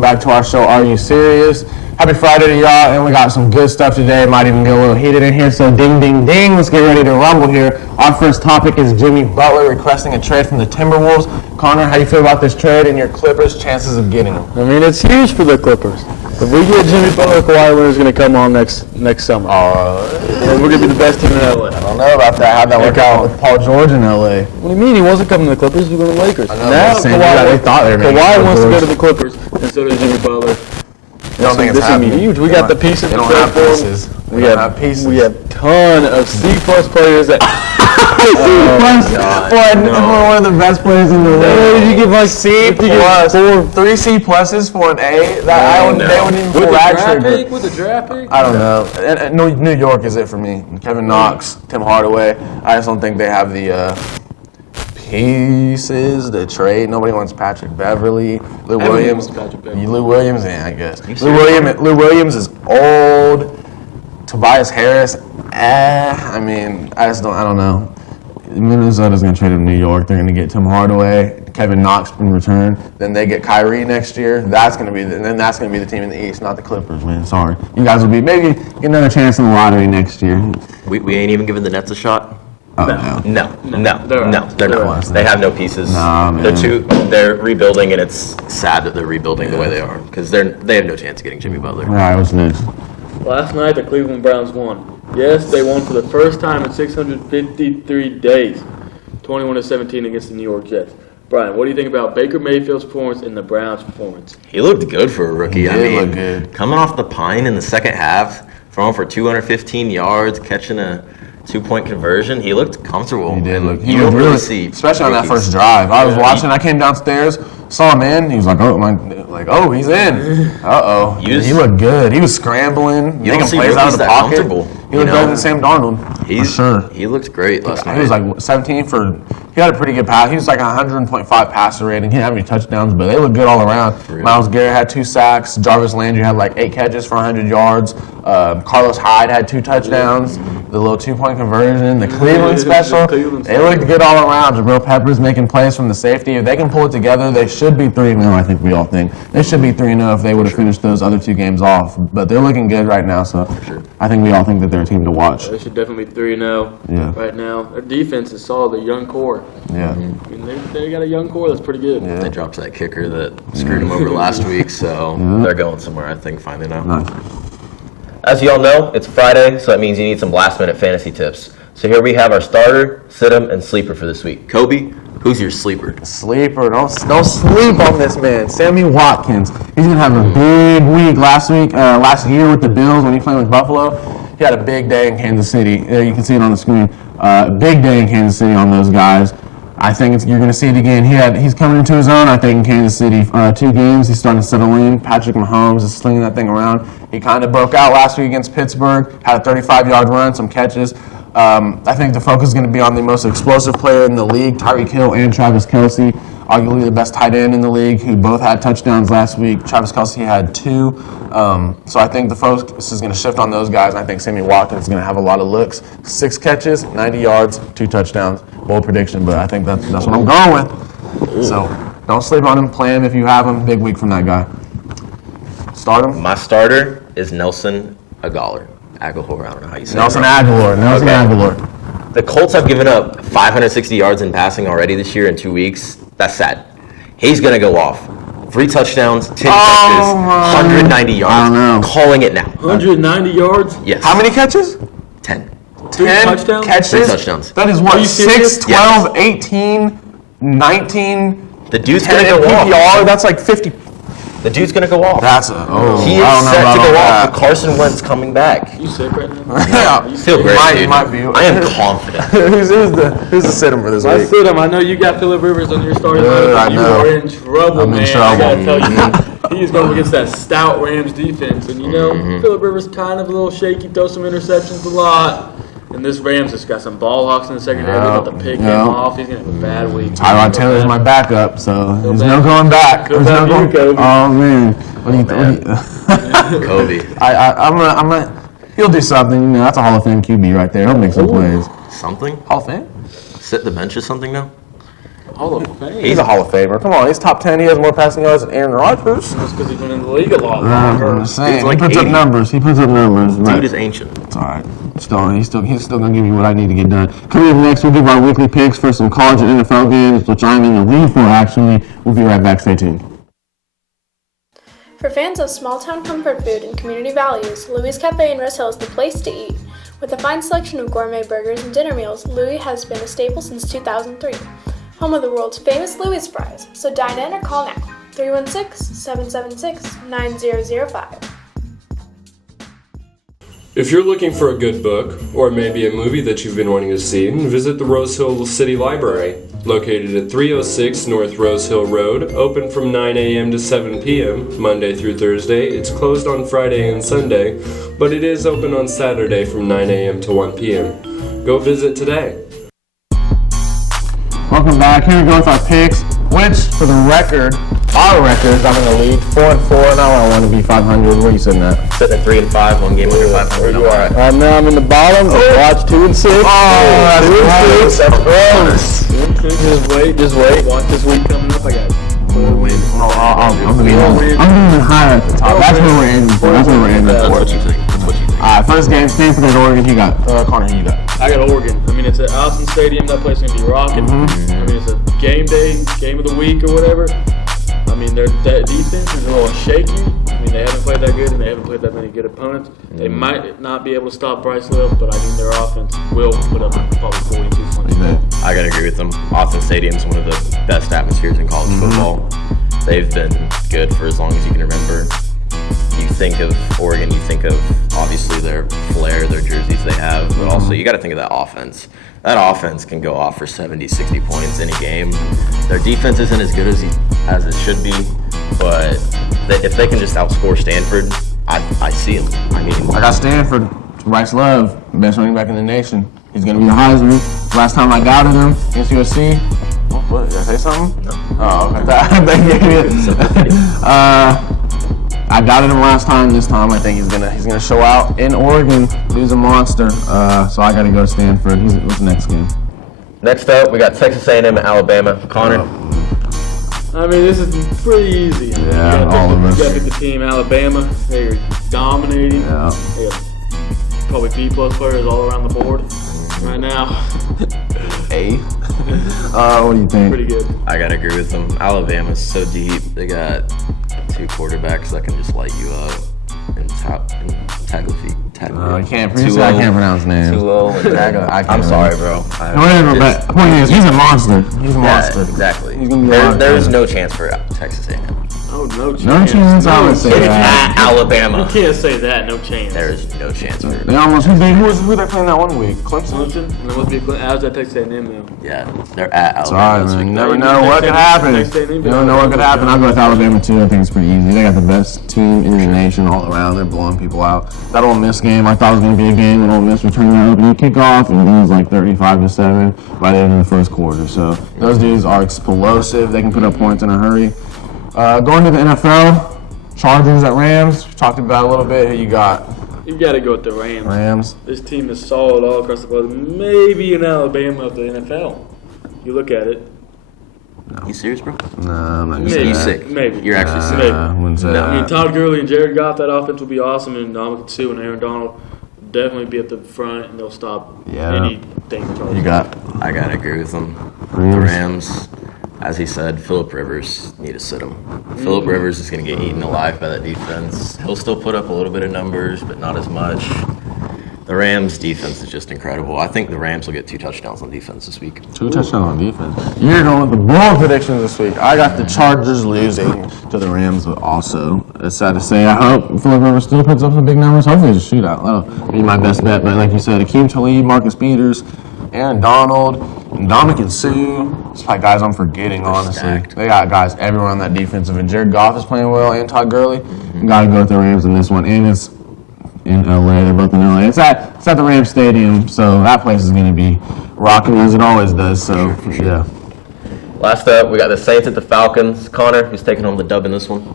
welcome back to our show, Are You Serious? Happy Friday to y'all, and we got some good stuff today. Might even get a little heated in here, so ding, ding, ding. Let's get ready to rumble here. Our first topic is Jimmy Butler requesting a trade from the Timberwolves. Connor, how you feel about this trade and your Clippers' chances of getting him? I mean, it's huge for the Clippers. If we get Jimmy Butler, Kawhi Leonard's going to come on next summer. And we're going to be the best team in LA. I don't know about that. How'd that work out with Paul George in LA? What do you mean? He wasn't coming to the Clippers. He was going to the Lakers. Now Kawhi wants to go to the Clippers, and so does Jimmy Butler. You don't think it's happening? Huge. We got the pieces. They don't have pieces. We have pieces. We have a ton of C-plus players that. One of the best players in the league. You give like C plus, 3 C pluses for an A. They wouldn't even pull that trigger. With the draft pick? I don't know. New York is it for me. Kevin Knox, Tim Hardaway. I just don't think they have the pieces to trade. Nobody wants Patrick Beverly, Lou Williams. Lou Williams, yeah, I guess. Lou Williams is old. Tobias Harris, I mean, I don't know. Minnesota's going to trade him to New York. They're going to get Tim Hardaway, Kevin Knox in return. Then they get Kyrie next year. That's going to be the team in the East, not the Clippers, man. Sorry. You guys will maybe get another chance in the lottery next year. We ain't even giving the Nets a shot? Oh, no. They're not. They have no pieces. Nah, man. They're rebuilding, and it's sad that they're rebuilding the way they are because they have no chance of getting Jimmy Butler. All right, what's next? Last night, the Cleveland Browns won. Yes, they won for the first time in 653 days, 21-17 against the New York Jets. Brian, what do you think about Baker Mayfield's performance and the Browns' performance? He looked good for a rookie. He did look good. Coming off the pine in the second half, throwing for 215 yards, catching a 2-point conversion, he looked comfortable. He did look. He looked really see, especially on that first drive. I was watching. I came downstairs, saw him in. He was like, "Oh, he's in." He looked good. He was scrambling, making plays out of the pocket. He looked better than Sam Darnold. For sure. He looked great last night. He was like 17 for. He had a pretty good pass. He was like 100.5 passer rating. He didn't have any touchdowns, but they looked good all around. Really? Myles Garrett had 2 sacks. Jarvis Landry had like 8 catches for 100 yards. Carlos Hyde had 2 touchdowns. The little 2-point conversion. The Cleveland special. They looked good all around. Jabril Peppers making plays from the safety. If they can pull it together, they should be 3-0. I think we all think they should be 3-0 if they would have finished those other 2 games off. But they're looking good right now, so I think we all think that they're a team to watch. They should definitely be 3-0 right now. Their defense is solid. Their young core. Yeah. I mean, they got a young core that's pretty good. Yeah. They dropped that kicker that screwed them over last week, so they're going somewhere, I think, finally now. Nice. As you all know, it's Friday, so that means you need some last-minute fantasy tips. So here we have our starter, sit-em, and sleeper for this week. Kobe, who's your sleeper? Sleeper. Don't sleep on this man. Sammy Watkins. He's going to have a big week. Last year with the Bills when he played with Buffalo, he had a big day in Kansas City. There, you can see it on the screen. Big day in Kansas City on those guys. I think you're going to see it again. He's coming into his own, I think, in Kansas City. 2 games, he's starting to settle in. Patrick Mahomes is slinging that thing around. He kind of broke out last week against Pittsburgh, had a 35-yard run, some catches. I think the focus is going to be on the most explosive player in the league, Tyreek Hill and Travis Kelce, arguably the best tight end in the league, who both had touchdowns last week. Travis Kelce had 2. So I think the focus is going to shift on those guys. I think Sammy Watkins is going to have a lot of looks. 6 catches, 90 yards, 2 touchdowns. Bold prediction, but I think that's what I'm going with. So don't sleep on him. Play him if you have him. Big week from that guy. Start him. My starter is Nelson Aguilar. I don't know how you say it. Nelson Aguilar. The Colts have given up 560 yards in passing already this year in 2 weeks. That's sad. He's going to go off. 3 touchdowns, 10 catches, 190 yards. I don't know. Calling it now. 190 yards? Yes. How many catches? 10. 10 touchdowns? Catches? 3 touchdowns. That is what? 6, 12, 18, 19. The dude's 10 going to go PPR. off. That's like 50. The dude's going to go off. He is set to go off. But Carson Wentz coming back. You sick right now? Yeah. I feel great, dude. I am confident. Who's the sit-em for this week? Sit-em. I know you got Phillip Rivers on your starting I lineup. You know. are in trouble, I'm man. in trouble. I got to tell you. He's going against that stout Rams defense. And, you know, Phillip Rivers kind of a little shaky, throws some interceptions a lot. And this Rams has got some ball hawks in the secondary. They're about to pick him off. He's going to have a bad week. Tyrod Taylor's my backup, so there's no going back. There's no going back. Oh, man. What do you think? Kobe. I'm gonna. He'll do something. You know, that's a Hall of Fame QB right there. He'll make some plays. Something? Hall of Fame? Sit the bench or something now? Hall of Fame. He's a Hall of Famer. Come on, he's top 10. He has more passing yards than Aaron Rodgers. That's because he's been in the league a lot I'm longer. saying, He's like he puts 80. up numbers. Dude is ancient. It's all right. He's still gonna give me what I need to get done. Coming up next, we'll give our weekly picks for some college and NFL games, which I'm in the lead for. Actually, we'll be right back. Stay tuned. For fans of small-town comfort food and community values, Louis Cafe in Rose Hill is the place to eat. With a fine selection of gourmet burgers and dinner meals, Louis has been a staple since 2003. Home of the world's famous Louis fries, so dine in or call now, 316-776-9005. If you're looking for a good book, or maybe a movie that you've been wanting to see, visit the Rose Hill City Library. Located at 306 North Rose Hill Road, open from 9 a.m. to 7 p.m., Monday through Thursday. It's closed on Friday and Sunday, but it is open on Saturday from 9 a.m. to 1 p.m. Go visit today. Welcome back. Here we go with our picks, which, for the record, our records, I'm in the lead, 4-4. Now I want to be 500. Where are you sitting at? Sitting at 3-5, one game under 500. All right, now I'm in the bottom. Watch 2-6. Oh, that's gross. Just wait. Watch this week coming up. I got 4 wins. I'm going higher at the top. That's what we're aiming for. That's what you think. All right, first game, Stanford at Oregon. You got Connor. Who you got? I got Oregon. I mean, it's at Allison Stadium. That place is going to be rocking. I mean, it's a game day, game of the week or whatever. I mean, their defense is a little shaky. I mean, they haven't played that good, and they haven't played that many good opponents. They might not be able to stop Bryce Love, but I mean, their offense will put up probably 42 points. I gotta agree with them. Austin Stadium's one of the best atmospheres in college football. They've been good for as long as you can remember. You think of Oregon, you think of obviously their flair, their jerseys they have, but also you got to think of that offense. That offense can go off for 70, 60 points any game. Their defense isn't as good as it should be, but if they can just outscore Stanford, I see them. I mean, I got Stanford. Bryce Love, best running back in the nation. He's going to be the Heisman. Last time I doubted him against USC. What? Did I say something? No. Oh, okay. I doubted him last time. This time, I think he's gonna show out in Oregon. He's a monster. So I gotta go to Stanford. What's the next game? next up we got Texas A&M and Alabama. Connor. I mean, this is pretty easy. Yeah, all of us. You got to pick the team. Alabama, they're dominating. Yeah. They have probably B-plus players all around the board right now. A. What do you think? Pretty good. I gotta agree with them. Alabama's so deep. They got two quarterbacks that can just light you up. And I can't pronounce names. I'm sorry, bro. Whatever, but the point is, he's a monster. He's a monster. Exactly. He's gonna be there is no chance for Texas A&M. Oh, no chance. No chance, I would say It's that. at Alabama. You can't say that. No chance. There is no chance for it. They almost, who they playing that one week? Clemson? Clemson? And it must be how's that Texas A&M though? Yeah, they're at Alabama. Sorry, this man. You week. never know what could happen. You don't know what could happen. I'll go with Alabama, too. I think it's pretty easy. They got the best team in the nation all around. They're blowing people out. That Ole Miss game, I thought it was going to be a game when Ole Miss returned that opening kickoff, and it was like 35-7 by the end of the first quarter. So those dudes are explosive. They can put up points in a hurry. Going to the NFL, Chargers at Rams. We talked about it a little bit. Who you got? You got to go with the Rams. Rams. This team is solid all across the board. Maybe in Alabama of the NFL. You look at it. You serious, bro? No, I'm not Maybe. saying You that. sick? Maybe. You're actually sick. Maybe. I wouldn't say No, that. I mean, Todd Gurley and Jared Goff, that offense will be awesome, and Dominic Sue and Aaron Donald will definitely be at the front, and they'll stop anything. You got? I gotta agree with them. Rams. The Rams, as he said, Phillip Rivers need to sit him. Phillip Rivers is gonna get eaten alive by that defense. He'll still put up a little bit of numbers, but not as much. The Rams' defense is just incredible. I think the Rams will get 2 touchdowns on defense this week. 2 touchdowns on defense. You're going with the bold predictions this week. I got the Chargers losing to the Rams, but also, it's sad to say, I hope Phillip Rivers still puts up some big numbers. Hopefully it's a shootout. That'll be my best bet. But like you said, Akeem Talib, Marcus Peters, Aaron Donald, and Dominic Sue. It's like guys I'm forgetting, honestly. Stacked. They got guys everywhere on that defensive. And Jared Goff is playing well, and Todd Gurley. Got to go with the Rams in this one. And it's in LA. They're both in LA. It's at the Rams Stadium, so that place is going to be rocking as it always does. So, yeah. Last up, we got the Saints at the Falcons. Connor, who's taking home the dub in this one?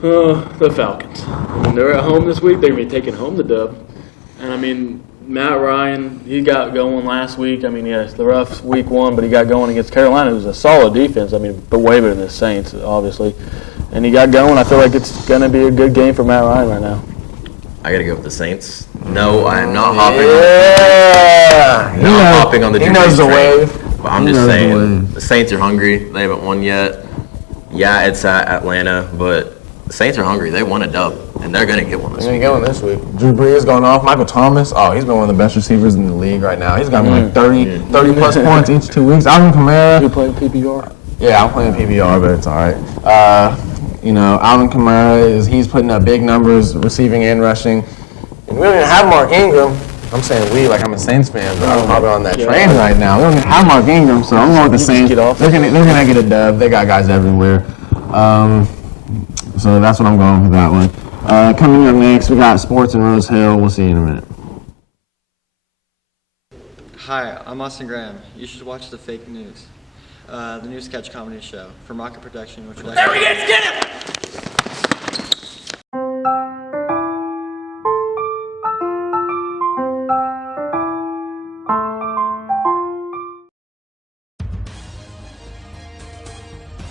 The Falcons. I mean, they're at home this week. They're going to be taking home the dub. And, I mean, Matt Ryan, he got going last week. I mean, yes, the rough week one, but he got going against Carolina, who's a solid defense. I mean, but way better than the Saints, obviously. And he got going. I feel like it's going to be a good game for Matt Ryan right now. I got to go with the Saints. No, I am not hopping. Hopping on the Drew Brees train. But I'm just saying, the Saints are hungry. They haven't won yet. Yeah, it's at Atlanta, but the Saints are hungry. They won a dub, and they're going to get one this week. They're going to get one this week. Drew Brees going off. Michael Thomas, he's been one of the best receivers in the league right now. He's got me like 30-plus points each 2 weeks. Alvin Kamara. You playing PPR? Yeah, I'm playing PPR, but it's all right. Alvin Kamara, he's putting up big numbers, receiving and rushing. And we don't even have Mark Ingram. I'm saying we, like I'm a Saints fan, but I'm probably on that train right now. We don't even have Mark Ingram, so I'm going with the Saints. They're gonna get a dub. They got guys everywhere. So that's what I'm going with that one. Coming up next, we got Sports in Rose Hill. We'll see you in a minute. Hi, I'm Austin Graham. You should watch The Fake News, the new sketch comedy show from Rocket Production, which is There he is! Get him!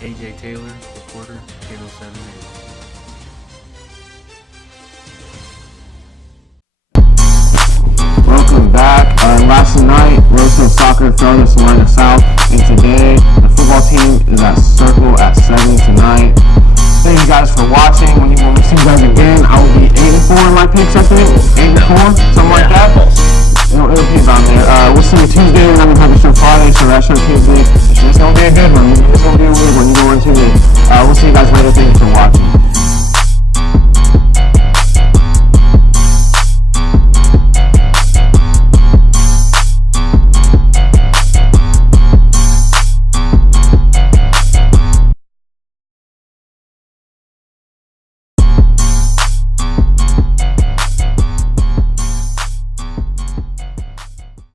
AJ Taylor, reporter, Channel 7 News. Welcome back. Last night, Rose Hill Soccer thrown us Salina South, and today the football team is at Circle at 7 tonight. Thank you guys for watching. When we see you guys again, I will be 8-4 in my picks, I think. 8-4, something like that. It'll be on there. We'll see you Tuesday, and then we'll have a show Friday, so that show Tuesday. It's going to be a good one. It's going to be a weird one. You go into